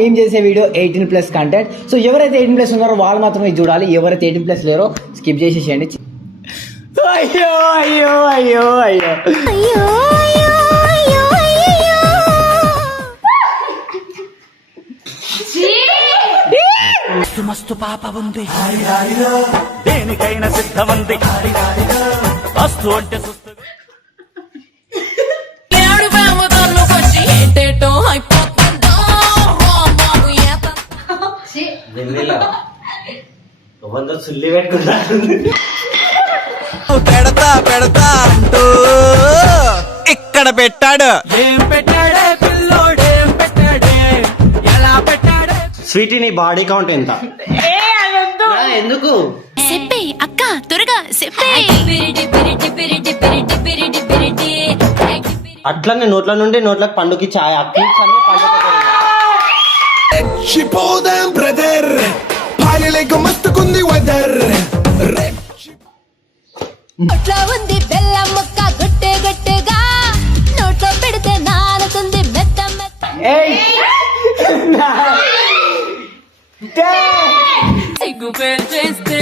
మేము చేసే video 18+ content. So ఎవరైతే 18+ ఉన్నారో వాళ్ళు మాత్రమే చూడాలి, ఎవరైతే 18+ లేరో స్కిప్ చేసేసేయండి. అయ్యో అయ్యో అయ్యో అయ్యో అయ్యో మస్తు పాప ఉంది, దేనికైనా సిద్ధమంది, వస్తు అంటే సుల్లి పెట్టుకుంటారు. పెడతా పెడతా అంటూ ఇక్కడ పెట్టాడు. ఏం పెట్టాడే పిల్లోడేం పెట్టాడే, ఎలా పెట్టాడే. స్వీటీ నీ బాడీ కౌంట్ ఎంత? ఎందుకు చెప్పే అక్క త్వరగా చెప్పే. అట్లనే నోట్ల నుండి నోట్లకు పండుకి ఛాయ్ నోట్లో ఉంది బెల్లం ముక్క గొట్టె గొట్టెగా, నోట్లో పెడితే నానుతుంది మెత్త మెత్త. సిగ్గు పేరు చేస్తే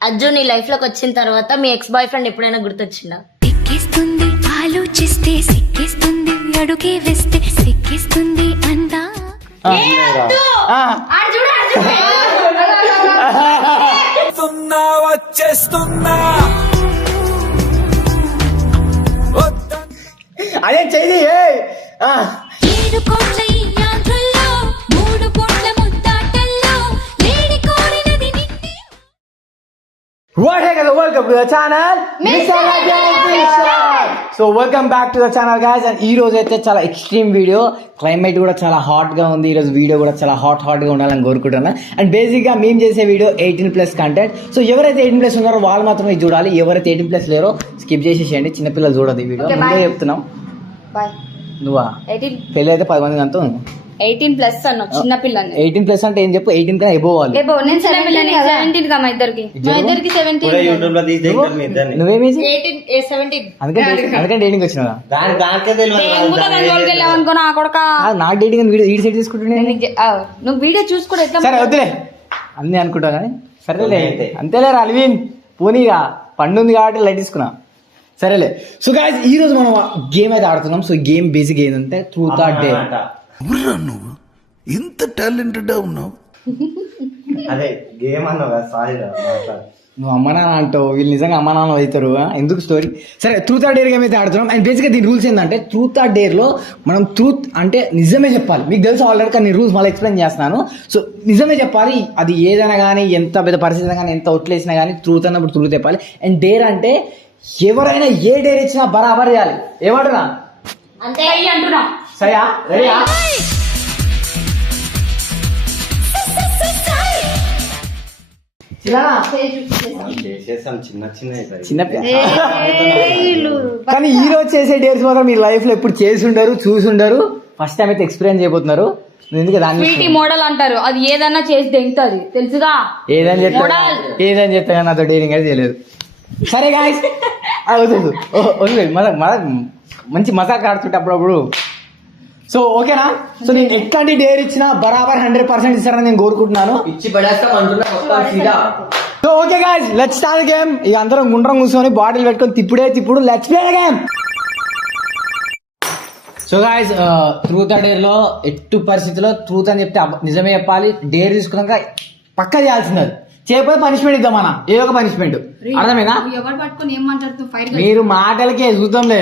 అజ్జు నీ లైఫ్ లోకి వచ్చిన తర్వాత మీ ఎక్స్ బాయ్ ఫ్రెండ్ ఎప్పుడైనా గుర్తొచ్చిందా? సిక్కిస్తుంది ఆలోచిస్తే, సిక్కిస్తుంది అడుగే వేస్తే, సిక్కిస్తుంది అందా. వచ్చేస్తున్నా అదే చెయ్యి. 7 కోట్ల ఈ ఆంధ్రలో 3 కోట్ల ముద్దాటల్లో లేడి కోరినది నిన్నే. Welcome to the channel. So welcome back to the channel guys. And ఈ రోజు అయితే చాలా ఎక్స్ట్రీమ్ వీడియో, క్లైమేట్ కూడా చాలా హాట్ గా ఉంది. ఈ రోజు వీడియో కూడా చాలా హాట్ గా ఉండాలని కోరుకుంటున్నాను. అండ్ బేసిక్ గా మేము చేసే వీడియో 18+ కంటెంట్. సో ఎవరైతే 18+ ఉన్నారో వాళ్ళు మాత్రమే చూడాలి, ఎవరైతే 18+ లేరో స్కిప్ చేసేసేయండి. చిన్నపిల్లలు చూడదు ఈ వీడియో. ముందే చెప్తున్నాం. నువ్వా పెళ్ళి అయితే 10 మంది అంతా 18+ అన్న చిన్న పిల్లని. 18+ అంటే ఏం చెప్పు? 18 కన్నా ఎబో వాళ్ళు. నేను 17 కా మా ఇద్దరికి 17. నువ్వేమేసి 17 అందుకని డేటింగ్ వచ్చినా? అనుకో నా కొడుక. నాకు డేటింగ్ వీడియో ఈడ్ సెట్ తీసుకుంటున్నా. నువ్వు వీడియో చూసుకోవడం ఎట్లా? సరే వద్దులే అన్నీ అనుకుంటా కానీ సరేలే అంతేలే. అల్విన్ పోనీగా పండుంది కాబట్టి లైట్ తీసుకున్నా. సరేలే. సో గాయ్స్ ఈ రోజు మనం గేమ్ అయితే ఆడుతున్నాం. సో గేమ్ బేసిక్ ఏంటంటే ట్రూత్ ఆర్ డేర్. నువ్వు ఇంత టాలెంటెడ్ ఉన్నావు. అదే గేమ్ అన్నావు. నువ్వు అమ్మ నాన్న అంటావు, వీళ్ళు నిజంగా అమ్మ నాన్న అవుతారు. ఎందుకు స్టోరీ? సరే ట్రూత్ ఆర్ డేర్ గేమ్ అయితే ఆడుతున్నాం. అండ్ బేసిక్గా దీని రూల్స్ ఏంటంటే ట్రూత్ ఆర్ డేర్ లో మనం ట్రూత్ అంటే నిజమే చెప్పాలి. మీకు తెలుసు ఆల్రెడీ, కానీ రూల్స్ మళ్ళీ ఎక్స్ప్లెయిన్ చేస్తున్నాను. సో నిజమే చెప్పాలి. అది ఏదైనా కానీ, ఎంత పెద్ద పరిస్థితి కానీ, ఎంత ఒట్లేసినా కానీ ట్రూత్ అన్నప్పుడు ట్రూత్ చెప్పాలి. అండ్ డేర్ అంటే ఎవరైనా ఏ డేర్ ఇచ్చినా బరాబర్ చేయాలి. ఏమంటున్నా? అంతే అంటున్నా. సరేయా? రెడీయా? చిన్న కానీ ఈ రోజు చేసే డేర్స్ మాత్రం మీ లైఫ్ లో ఎప్పుడు చేసి ఉండరు, చూసి ఉండరు. ఫస్ట్ టైం అయితే ఎక్స్పీరియన్స్ చేయబోతున్నారు. ఎందుకు దాన్ని మోడల్ అంటారు? అది ఏదన్నా చేసి దెంగుతుంది తెలుసుగా. ఏదని చెప్తా కానీ నాతో డేరింగ్ అయితే చేయలేదు. సరే గాయ్స్ వద్దు మంచి మజాక్ ఆడుతుంటే అప్పుడప్పుడు. సో ఓకేనా? సో నేను ఎట్లాంటి డేర్ ఇచ్చినా బరాబర్ 100% ఇస్తారని నేను కోరుకుంటున్నాను. So okay guys let's start game. ఇక అందరం గుండ్రం కూర్చొని బాటిల్ పెట్టుకొని తిప్పుడు let's play game. So guys truth or dare లో ఎట్టు పరిస్థితిలో ట్రూత్ అని చెప్తే నిజమే చెప్పాలి. డేర్ తీసుకున్నాక పక్కా చేయాల్సింది. అది చేయకపోతే పనిష్మెంట్ ఇద్దాం, మన ఏదో ఒక పనిష్మెంట్. అర్థమైనా? మీరు మాటలకే చూద్దాంలే.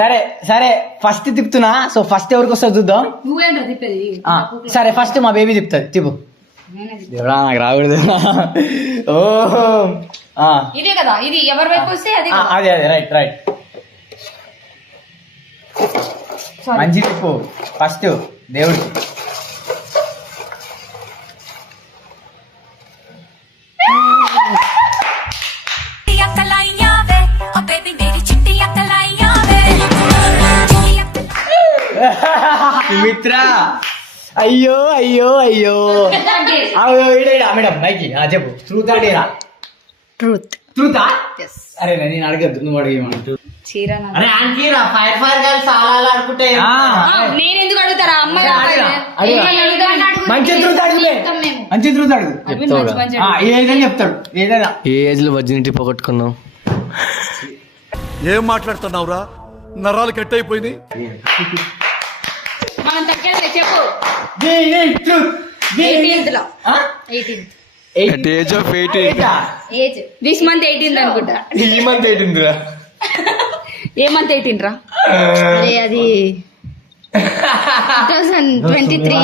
సరే సరే ఫస్ట్ తిప్పుతున్నా. సో ఫస్ట్ ఎవరికి వస్తా చూద్దాం. సరే ఫస్ట్ మా బేబీ తిప్పుతుంది. తిప్పు. దేవుడా నాకు రాకూడదు. ఓహో ఇదే కదా, ఇది ఎవరి వైపు వస్తే అదే రైట్ రైట్. మంచి తిప్పు ఫస్ట్ దేవుడికి. మిత్ర అయ్యో అయ్యో అయ్యో మేడం మైకి చెప్పు. ట్రూత్ ఆర్ డేరా? ట్రూత్. ట్రూతా? అరే నేను అడగద్దు, నువ్వు అడిగేమన్నా. చీర నాది. అరే ఆంటీరా ఫైర్ ఫైర్ గర్ల్స్ అలా ఆడుకుంటే నేను ఎందుకు అడుగుతారా అమ్మ మంచి ట్రూత్ అడుగులే మంచి ట్రూత్ అడుగు ఏదైనా చెప్తాడు ఏదైనా. ఏ ఏజ్ లో వర్జినిటీ పోగొట్టుకున్నావు? ఏం మాట్లాడుతున్నావురా? నరాలు కట్ అయిపోయింది. మనం తగ్గలే చెప్పు. ట్రూత్ 18th లో 18th at age of 18. Age this month 18th అనుకుంటా. ఈ మంత్ 18 రా. ఏ మంత్ 18 రా? అరే అది 2023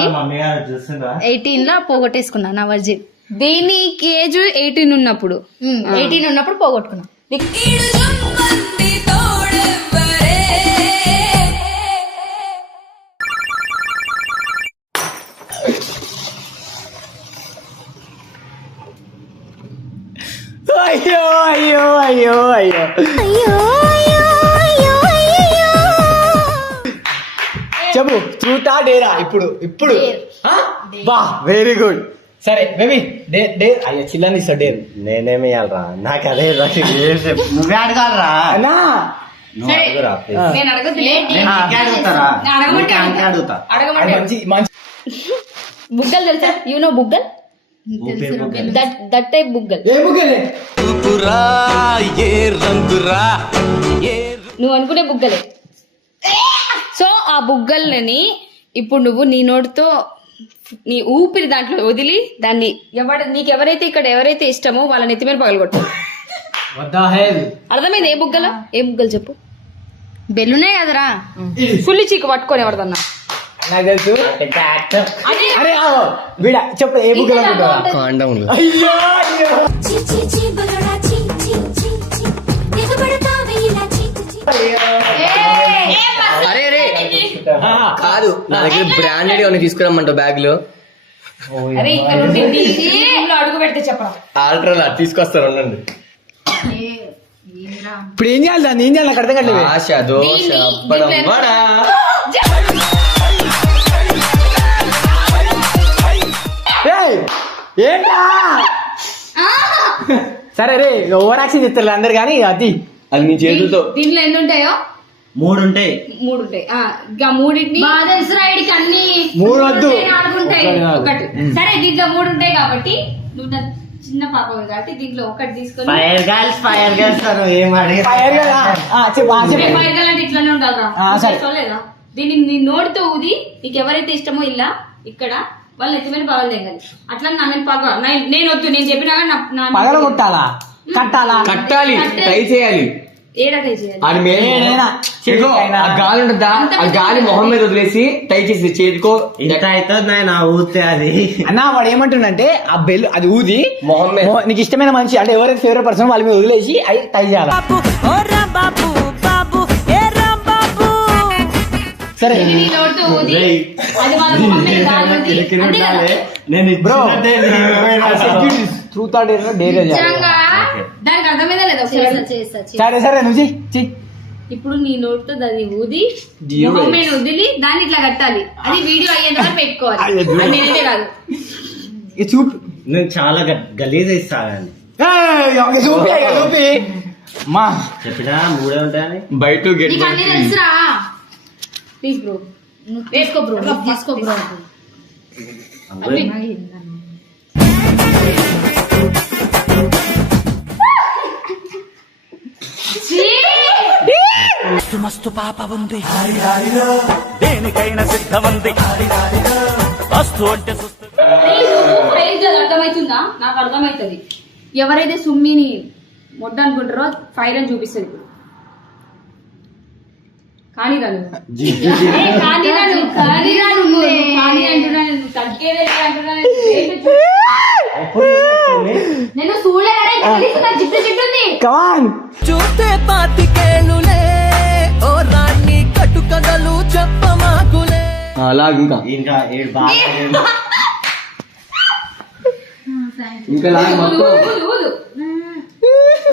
18 లో పోగొట్టేసుకున్నా నా వర్జిన్. దీనికి ఏజ్ 18 ఉన్నప్పుడు 18 ఉన్నప్పుడు పోగొట్టుకున్నా. అయ్యో అయ్యో అయ్యో అయ్యో చెప్పు ట్రూటా డేరా? ఇప్పుడు ఇప్పుడు బా వెరీ గుడ్. సరే బేబీ డేర్ అయ్యో చిల్లని ఇస్తా డేర్. నేనేమి ఇవ్వాలరా? నాకు అదే నువ్వే అడగాలరా? అన్నా నువ్వు అడుగురా please. నేను అడగదులే. నీకే అడుగుతారా? అడగమంటే నీకే అడుగుతా. అడగమంటే మంచి మంచి బుగ్గలు తెలుసా? యు నో బుగ్గల్? దట్ టైప్ బుగ్గల్. ఏ ముగ్గులే ఊపురా, ఏ రంగురా, ఏ నువ్వు అనుకునే బుగ్గలే. సో ఆ బుగ్గల్ని ఇప్పుడు నువ్వు నీ నోటితో నీ ఊపిరి దాంట్లో వదిలి దాన్ని నీకెవరైతే ఇక్కడ ఎవరైతే ఇష్టమో వాళ్ళ నెత్తి మీద పగలగొట్టు. వద్దా హెల్ అర్థమైంది? ఏ బుగ్గలు చెప్పు. బెల్లునే కదరా ఫుల్ చీకు పట్టుకొని ఎవరిదన్నా. నాకు తెలుసు. అరే వీడ చెప్పు ఏ బుక్ కాండంలో అయ్యో అయ్యో చి చి చి బగడా చి చి చి చి దిగబడతావే ఇలా చి చి అరే రే కాదు, నా దగ్గర బ్రాండెడ్ ఏమైనా తీసుకురమ్మంటావు బ్యాగ్ లో? అరే ఇక్కడ నుండి నీ రూమ్లో అడుగు పెడితే చెప్పరా. ఆల్ట్రా తీసుకొస్తారు ఉండండి. ఇప్పుడు ఏం చేయాలి దాన్ని? ఏం చేయాలి నాకు అర్థం కావట్లేదు. ఆశ దోశ అప్పడం వడ. ఏయ్, ఏంటా? సరే రే ఓవర్ యాక్షన్ చెప్తారు అందరు కానీ అది అది నీ చేతులతో. దీంట్లో ఎన్ని ఉంటాయో? 3 ఉంటాయి. 3 ఉంటాయి. ఇంకా మూడింటిని బాధరాయిడికి అన్ని 3 వద్దు. 4 ఉంటాయి. ఒకటి సరే దీంట్లో 3 ఉంటాయి కాబట్టి నువ్వు నా చిన్న పాప కాబట్టి దీంట్లో ఒకటి తీసుకొని ఫైర్ గర్ల్స్ ఏం అడిగి ఫైర్ కదా? చెప్పు ఫైర్ అంటే ఇట్లానే ఉండాలిరా. సరే. లేదా దీన్ని నీ నోటితో ఊది నీకు ఎవరైతే ఇష్టమో ఇలా ఇక్కడ వాళ్ళు ఎత్తుమైన పగలు తెగాలి. అట్లా నా మీద పగ నేను వద్దు. నేను చెప్పినా పగల కొట్టాలా కట్టాలా? కట్టాలి, ట్రై చేయాలి. ఏడటై చేయాలి. అది ఏడైనా, ఇదిగో, ఆ గాలి ఉంటుందా, ఆ గాలి మొహం మీద వదిలేసి టై చేసి చేతికో ఇంత అవుతుంది నా ఊతే అది. అన్నా వాడు ఏమంటుండంటే ఆ బెల్ అది ఊది మొహం మీద నీకు ఇష్టమైన మనిషి అంటే ఎవరైతే ఫేవరెట్ పర్సన్ వాళ్ళ మీద వదిలేసి అది టై చేయాలి. సరే నీ నోటితో ఊది అది వాళ్ళ మొహం మీద గాలి ఊది. అంతే కదా? నేను బ్రో ఇచ్చినట్టే ట్రూత్ ఆర్ డేర్ డేర్ నిజంగా దానికి అర్థమైందా లేదా? సరే సరే నువ్వు చెయ్యి. ఇప్పుడు నీ నోటితో దాన్ని ఊది మొహం మీద వదిలి దాన్ని ఇట్లా కట్టాలి. అది వీడియో అయ్యేంత వరకు పెట్టుకోవాలి. అది నేనైతే కాదు. చూపు నేను చాలా గలీజ్ ఇస్తాను. చూపి మా చెప్పినా 3 ఉంటాయని. బయట గెట్ నీకు అన్ని తెలుసురా. ప్లీజ్ బ్రో వేసుకో బ్రో తీసుకో బ్రో. మస్తు పాప ఉంది, దేనికైనా సిద్ధమంది, వస్తు అంటే అర్థమవుతుందా? నాకు అర్థమవుతుంది. ఎవరైతే సుమ్మిని మొడ్డ అనుకుంటారో ఫైర్ అని చూపిస్తుంది. ఇప్పుడు కానీ రాను నేను చూడలేదు. చూస్తే పాతికేళ్ళులే ఓ రాణి కట్టుకథలు చెప్పమాకులే. అలా ఇంకా ఇంకా 7 బాగా ఇంకా లాగా మొత్తం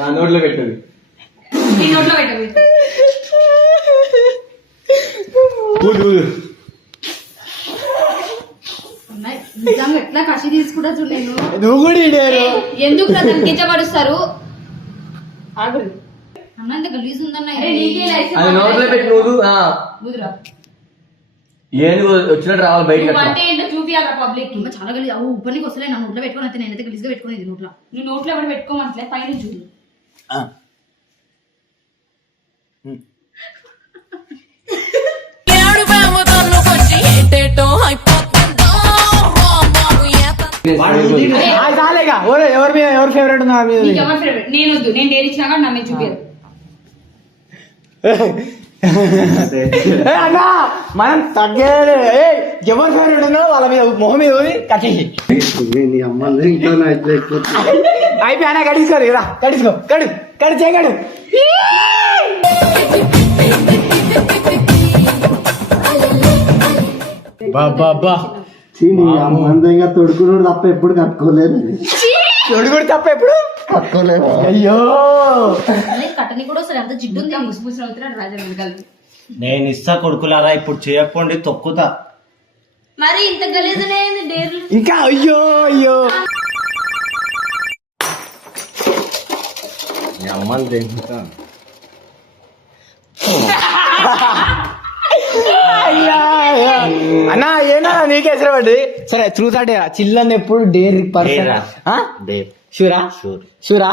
ఆ నోట్లో పెట్టదు. నీ నోట్లో పెట్టదు. నిజంగా ఎట్లా కసి తీసుకుంటా చూడలేదు. నువ్వు కూడా ఎందుకు కించపరుస్తారు? అన్న ఇంత గలీజ్ ఉందన్న నీకే అది నోట్లో పెట్టి నువ్వు ముదురా ఏది వచ్చినట్టు రావాలి బయటకి అట్లా. అంటే ఏంటో చూపియాలి పబ్లిక్ ఇంకా చాలా గలీజ్ ఉప్పనికి వస్తలే నా నోట్లో పెట్టుకుని అయితే నేనైతే గలీజ్ గా పెట్టుకునేది నోట్లో నువ్వు నోట్లో ఎవరు పెట్టుకోమంటలే పైన చూడు చాలేగా ఎవరు ఫేవరెట్ ఉన్నా నీకు ఎవరు ఫేవరెట్ నేను వద్దు నేను డేర్ ఇచ్చినా కానీ నా మీద చూపియదు అన్నా మనం తగ్గేది ఎవరు ఫేవరెట్ ఉన్నా వాళ్ళ మీద మొహం మీద పోయి కట్టేసి అయిపోయినా కడుసుకోరు రా కడుసుకో కడు చేయగడు బాబా మందంగా తొడుకున్నాడు తప్ప ఎప్పుడు కట్టుకోలేదు తొడుగుడు తప్ప ఎప్పుడు కట్టుకోలేదు. అయ్యో కట్టని కూడా సరే అంత జిడ్డు ఉంది ముసుగుసిన అవుతున్నాడు రాజా కలిపి నేను ఇస్తా కొడుకులారా ఇప్పుడు చేయకపోండి తొక్కుతా. మరి ఇంత గలీజునే డేర్ ఇంకా అయ్యో అమ్మని తింటా. అన్నా ఏనా నీకే ఎసరు పడ్డది సరే చూసాడే చిల్లని ఎప్పుడు డేర్ పర్సన్ షూరా షూరా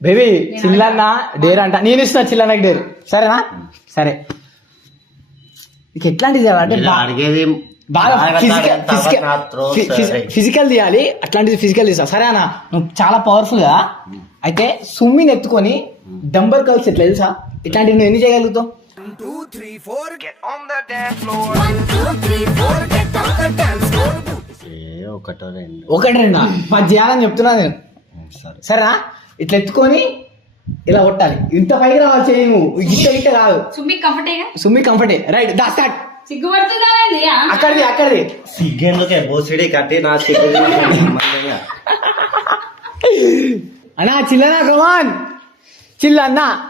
బేబీ చిల్లన్న డేర్ అంట నేను ఇస్తున్నా చిల్లన్నకి డేర్ సరేనా సరే నీకు ఎట్లాంటిది అంటే అడిగేది బాగా ఫిజికల్ తీయాలి అట్లాంటిది ఫిజికల్ తీస్తా సరే అన్న నువ్వు చాలా పవర్ఫుల్ గా అయితే సుమ్మిని ఎత్తుకొని డంబర్ కల్స్ ఎట్లా తెలుసా ఇట్లాంటివి నువ్వు ఎన్ని చేయగలుగుతావు 1 2 3 4 get on the dance floor. ఒకటో రెండు ఒకటి రెండా 10 చేయాలని చెప్తున్నా నేను సరేనా ఇట్లా ఎత్తుకొని ఇలా కొట్టాలి ఇంత పైకి రావాలి చేయి నువ్వు గిట్ట కాదు సుమ్మి కంఫర్టే రైట్ దా స్టార్ట్ సిగ్గుపడుతుందా అక్కడిది సిగ్గెందుకే బోసిడి కట్టి నా సిగ్గు అన్నా చిల్లన్నా కమాన్ చిల్లన్నా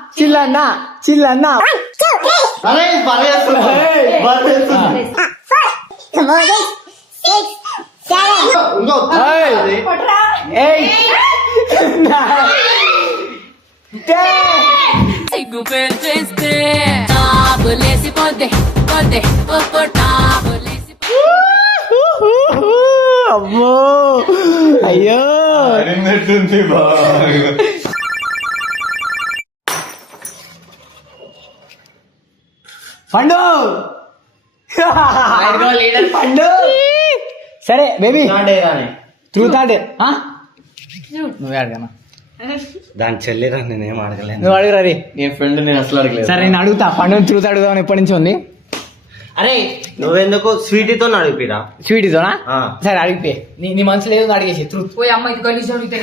సిగ్గు పేరు చేస్తే టాబులేసి పోతే టాబులేసి అమ్మో అయ్యో పండు పండు సరే బేబీ ట్రూత్ ఆడే నువ్వే అడగనా దాని చెల్లిరా నేనేం అడగలేను. నువ్వు అడుగురా రే నేను ఫ్రెండ్ నేను అసలు అడగలేదు. సరే నేను అడుగుతా పండు ట్రూత్ అడుగుదామని ఎప్పటి నుంచి ఉంది అరే నువ్వెందుకు స్వీటీతో అడిగిరా? స్వీట్ ఇదోనా ఆ. సరే అడిగితే నీ మనసులో ఏదో అడిగేసి ట్రూత్ పోయి అమ్మ ఇది గలీజ్ అడుగుతాయి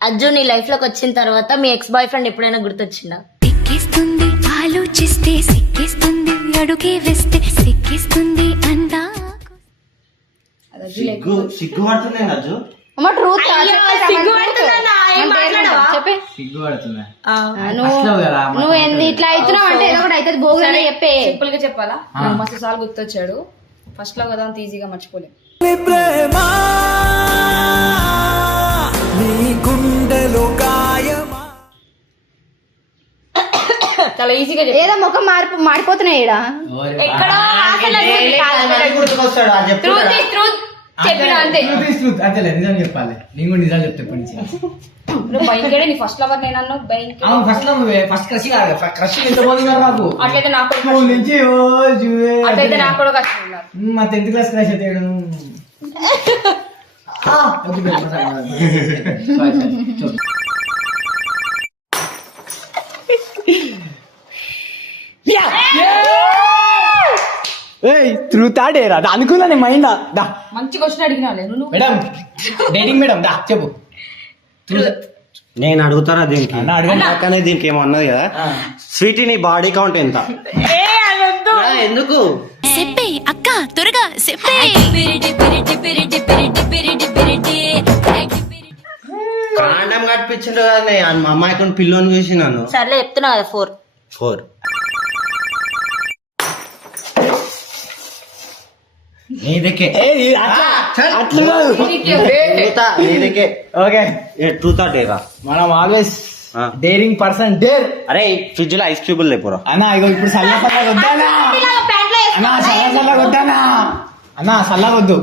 అజ్జు నీ లైఫ్ లోకి వచ్చిన తర్వాత మీ ఎక్స్ బాయ్ ఫ్రెండ్ ఎప్పుడైనా గుర్తొచ్చిందా సిక్కిస్తుంది ఆలోచిస్తే సిక్కిస్తుంది అడుగే వేస్తే సిక్కిస్తుంది అందా సిగ్గు పడుతుంది అజ్జు. చెప్పే సిగ్గు పడుతుందా నువ్వు ఇట్లా అవుతున్నావు అంటే ఏదో ఒకటి అయితే భోగులనే చెప్పే సింపుల్ గా చెప్పాలా నాకు మస్తు సార్లు గుర్తొచ్చాడు ఫస్ట్ లో కదా అంత ఈజీగా మర్చిపోలేం చాలా ఈజీగా ఏదో ముఖం మారిపోతున్నాయి గుర్తుకొస్తాడు అది చెప్తాడా? చెప్పిన అంతే అంతేలే నిజం చెప్పాలి నేను కూడా నిజాలు చెప్తే ఎప్పటి నుంచి నువ్వు భయంకరే నీ ఫస్ట్ లవర్ నేను అన్నావు భయంకర ఫస్ట్ లో ఫస్ట్ క్రష్ కాదు క్రష్ ఎంతమంది ఉన్నారు నాకు అట్లయితే నాకు కూడా స్కూల్ నుంచి అట్లయితే నాకు కూడా కష్టం ఉన్నారు మా 10th క్లాస్ క్రష్ అయితే ట్రూత్ ఆడేరా అనుకున్నా నేను మైండ్ దా మంచి క్వశ్చన్ అడిగినా నువ్వు మేడం డేటింగ్ మేడం దా చెప్పు నేను అడుగుతారా దీనికి అన్న, అడగండి. నాకనే దీనికి ఏమో అన్నది కదా స్వీటీ నీ బాడీ కౌంట్ ఎంత? ఎందుకు చెప్పే అక్క త్వరగా చెప్పే కాండం కట్టించిండు కదా మా అమ్మాయికి పిల్లని చూసినాను. సర్లే చెప్తున్నా కదా 4 నీదకే అట్లా కాదు. నీకే ఓకే ట్రూత్ ఆర్ డేరా మనం ఆల్వేస్ డేరింగ్ పర్సన్ డేర్. అరే ఫ్రిడ్జ్ లో ఐస్ క్యూబులు లేపురా. అన్నా ఇగో ఇప్పుడు చల్లగా వద్దానా అన్నా, చల్లగా వద్దానా అన్నా, చల్లగా వద్దు.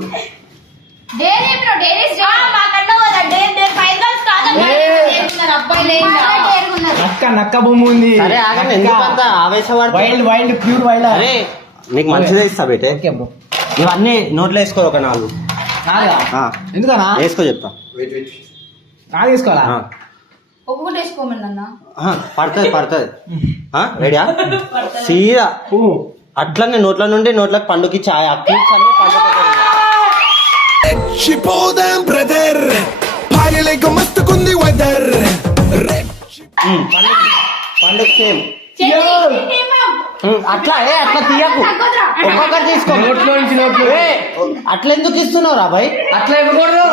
నక్క నక్క బొమ్మ ఉంది. సరే ఆగండి, ఎందుకంత ఆవేశపడతారు? Wild wild pure wild. అరే నీకు మంచిదే ఇస్తా బేటే. ఓకే బ్రో, ఇవన్నీ నోట్లో వేసుకో ఒక 4. నాలుగా? ఆ. ఎందుకనా? వేసుకో చెప్తా. 4 తీసుకోవాలా? ఆ. ఒక్కొక్కటి వేసుకోమని అన్న. పడుతుంది రెడీయా? సీదా అట్లనే నోట్ల నుండి నోట్లకు పండుకి చాయ్ Shipodan brother Payaleko mastukundi weather పండుగ సేమ్ అట్లా అట్లా తీయకు, ఒక్కొక్కటి తీసుకో. అట్లా ఎందుకు ఇస్తున్నావు రా భాయ్? అట్లా ఇవ్వకూడదు.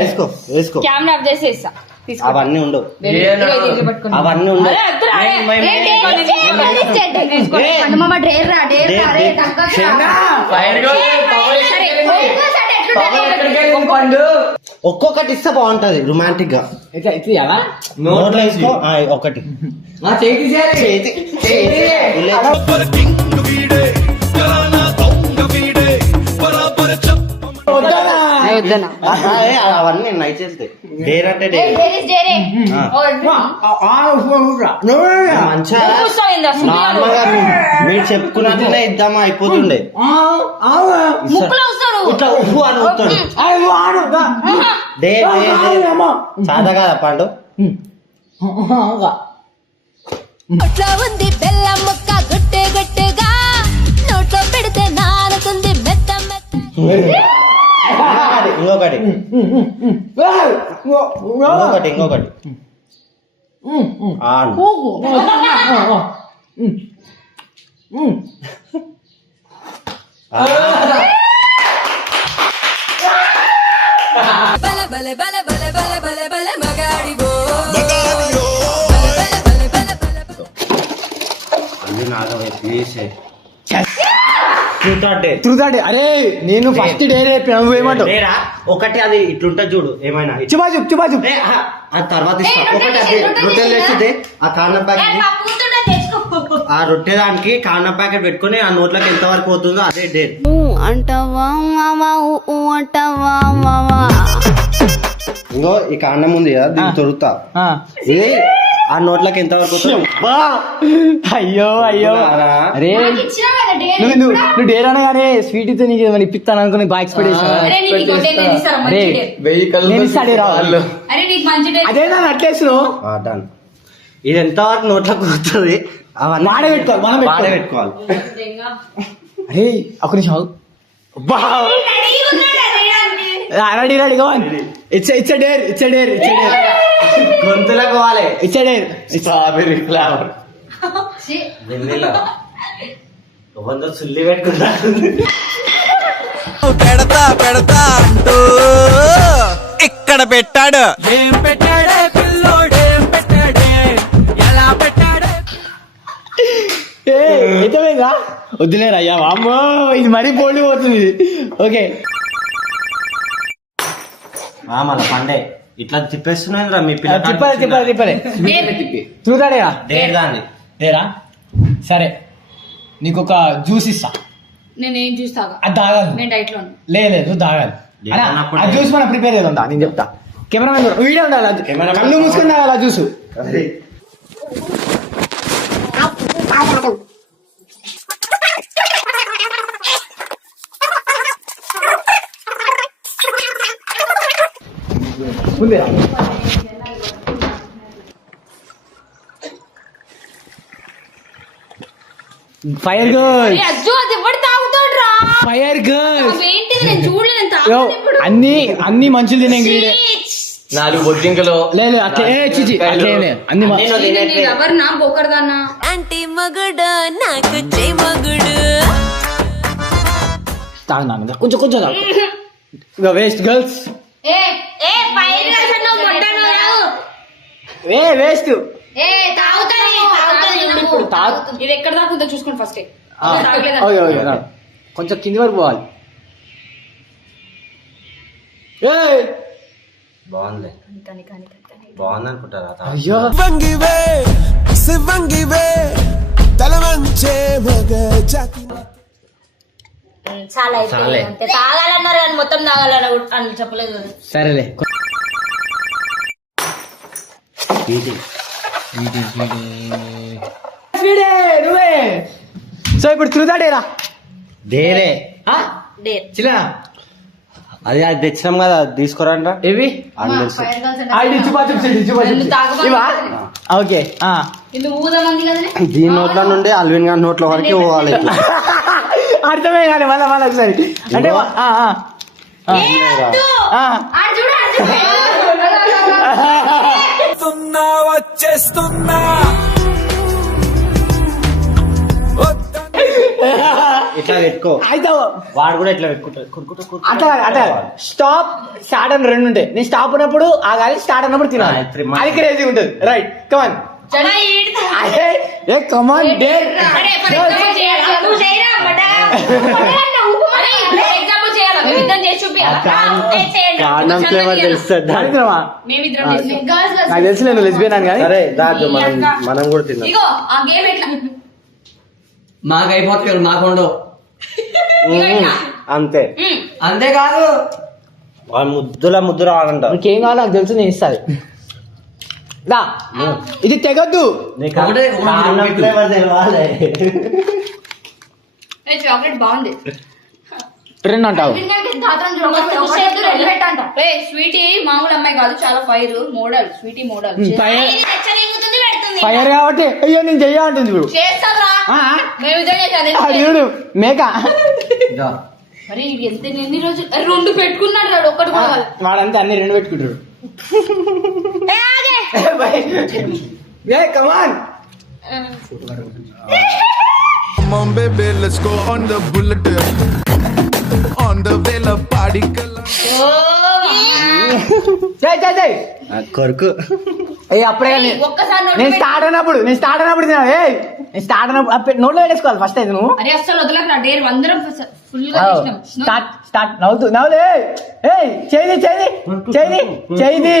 వేసుకో వేసుకో. కెమెరా ఆఫ్ చేసి ఇస్తా. తీసుకో. అవన్నీ ఉండవు, ఇది పట్టుకుని. అవన్నీ ఉండవు. అరే, వద్దురా, అరే. ఒక్కొక్కటి ఇస్తే బాగుంటది రొమాంటిక్ గా. ఇట్లా ఇట్లా నోట్లో వేసుకో. ఒకటి అవన్నీ నైట్ చేస్తే డేర్ అంటే మంచిగా నార్మల్ గా మీరు చెప్పుకున్నట్లనే ఇద్దామా అయిపోతుండే. ఇట్లా ఉప్పు అని ఊపుతాడు. సాదా కదా పండు. నోట్లో ఉంది బెల్లం ముక్క గుట్టే గుట్టుగా నోట్లో పెడితే నానుతుంది మెత్త మెత్త. ఇంకొకటి ఇంకొకటి ఆను. బల బల బల బల బల బల బల మగాడివో అది నాగవే ప్లీజ్. త్రూతాడే. అరే నేను ఫస్ట్ డే రేపు నువ్వేమంటావు? లేరా ఒకటి అది ఇట్లుంటా చూడు, ఏమైనా చుబాజు ఆ తర్వాత ఇస్తా. ఒకటి అది రొట్టెలు వేస్తే ఆ కారణం ప్యాకెట్, ఆ రొట్టె దానికి కారణం ప్యాకెట్ పెట్టుకుని ఆ నోట్లోకి ఎంత వరకు పోతుందో అదే డేర్. అంటావా మావా అంటావా మావా. ఇంకో ఈ కారణం ఉంది కదా, దీన్ని తొడుగుతా. ఇది ఆ నోట్లకి ఎంత వరకు పోతుందో. అయ్యో అయ్యో. అరే నువ్వు డేర్ అనే కానీ స్వీట్ ఇస్తే నీకు ఏమైనా ఇప్పిస్తాను అనుకుని బాగా ఎక్స్పెక్టేషన్. అదే నన్ను అట్లేస్తున్నావు. డన్. ఇది ఎంత వరకు నోట్లోకి పోతుంది అవన్నీ వాడబెట్టుకోవాలి, మనం వాడబెట్టుకోవాలి. అరే ఒక నిమిషం ready ready gone. It's dare గొంతులకు పోవాలి. It's dare. స్ట్రాబెర్రీ ఫ్లేవర్ వంద సుల్లి పెట్టుకుంటా. పెడతా అంటూ ఇక్కడ పెట్టాడు. ఏం పెట్టాడే పిల్లోడేం పెట్టాడే, ఎలా పెట్టాడే. ఎంతమైందా? వద్దులేరా అయ్యా, అమ్మో ఇది మరీ పోటీ పోతుంది. ఓకే మన పండే ఇట్లా తిప్పేస్తున్నాయి మీ తిప్పలే చూడాడేరా డేర్ దాన్ని. డేరా సరే, నీకు ఒక జ్యూస్ ఇస్తా. నేనేం చూస్తాగా అది తాగాలి. నేను డైట్ లో లేదు నువ్వు తాగాలి. ఆ జ్యూస్ మనం ప్రిపేర్ చేద్దా నేను చెప్తా. కెమెరామెన్ వీడియో ఉండాలి, కళ్ళు మూసుకుని తాగాలి ఆ జ్యూస్. ఫైర్ గర్ల్, అజ్జు అది ఎవడు తాగుతాడురా? Fire girl. ఏంటిది నేను చూడలేదు, నేను తాగలేదు ఇప్పుడు. అన్ని మంచులు తినే ఇంగ్రీడియంట్. 4 బొద్దింకలు లేదు అట్లే అన్ని నేను ఎవరినా బొక్కడదాన్నా? అంటే మగుడు నాకు చే మగుడు. తాగినా కొంచెం వేస్ట్ గర్ల్స్. వేస్ట్. ఇది ఎక్కడ దాకా ఉందో చూసుకోండి ఫస్ట్. ఓకే ఓకే రా. కొంచెం కింది వరకు పోవాలి. ఏయ్! బాగుంది బాగుంది అనుకుంటారా అయ్యో వంగివే శివంగివే తలవంచే మగ జాతి చాలా అయిపోయింది అంతే. తాగాలన్నారు కానీ మొత్తం తాగాలని అని చెప్పలేదు కదా. సరేలే. నువ్వే. సో ఇప్పుడు తిరుగుతాడేరా డేరే డేర్. చిల్లనా అది తెచ్చినాం కదా అది తీసుకోరంట ఇవి ఓకే. దీని నోట్ల నుండి అల్విన్ గారి నోట్ల వరకు పోవాలి ఇట్లా. అర్థమే కానీ మళ్ళా మళ్ళీ ఒకసారి అంటే వచ్చేస్తున్నా ఇట్లా పెట్టుకో. అయితే వాడు కూడా ఇట్లా పెట్టుకుంటాడు. అట్లా అట్లా స్టాప్ స్టార్ట్ అని రెండు ఉంటాయి. నేను స్టాప్ ఉన్నప్పుడు ఆగాలి, స్టార్ట్ అన్నప్పుడు తినాలి. అది క్రేజీ ఉంటుంది. Right come on. ఏ కమాన్ డేర్. కారణం ఫ్లేవర్ తెలుస్తుంది. నాకు తెలిసి నేను లెస్బియన్ అని కానీ. సరే దాంట్లో మనం కూడా తిన్నాం. మాకు అయిపోతుంది మాకు ఉండవు. అంతే అంతేకాదు ముద్దుల రావాలంట. ఇంకేం కావాలో నాకు తెలుసు, నేను ఇస్తాను. దా ఇది తెగద్దు. ఫ్లేవర్ తెలవాలి. చాక్లెట్ బాగుంది. ట్రెండ్ అంటావు. స్వీటీ మామూలు అమ్మాయి కాదు, చాలా fire model. Sweety model fire కాబట్టి అయ్యో నేను చెయ్య అంటుంది ఇప్పుడు. చూడు మేక. మరి ఎంత ఎన్ని రోజులు రెండు పెట్టుకున్నాడు రాడు, ఒక్కటి కూడా కాదు. వాడంతా అన్ని రెండు పెట్టుకుంటాడు. కమాన్ Come on baby let's go on the bullet on the vela party కొరకు. అప్పుడే నేను స్టార్ట్ అయినప్పుడు తినా. నేను స్టార్ట్ అయినప్పుడు నోట్లో పెట్టేసుకోవాలి ఫస్ట్ అయితే నువ్వు. అరే అసలు వదలకరా డేర్, అందరం ఫుల్ గా చేసినాం. స్టార్ట్ నవ్వులే. చేయి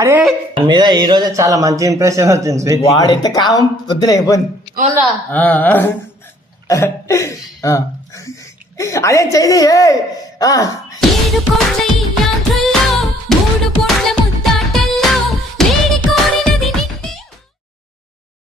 అరే మీద ఈ రోజే చాలా మంచి ఇంప్రెషన్ వచ్చింది. వాడెంత కామం వద్దులే అయిపోయింది. అదే చెయ్యి. 7 కోట్ల ఈ ఆంధ్రలో 3 కోట్ల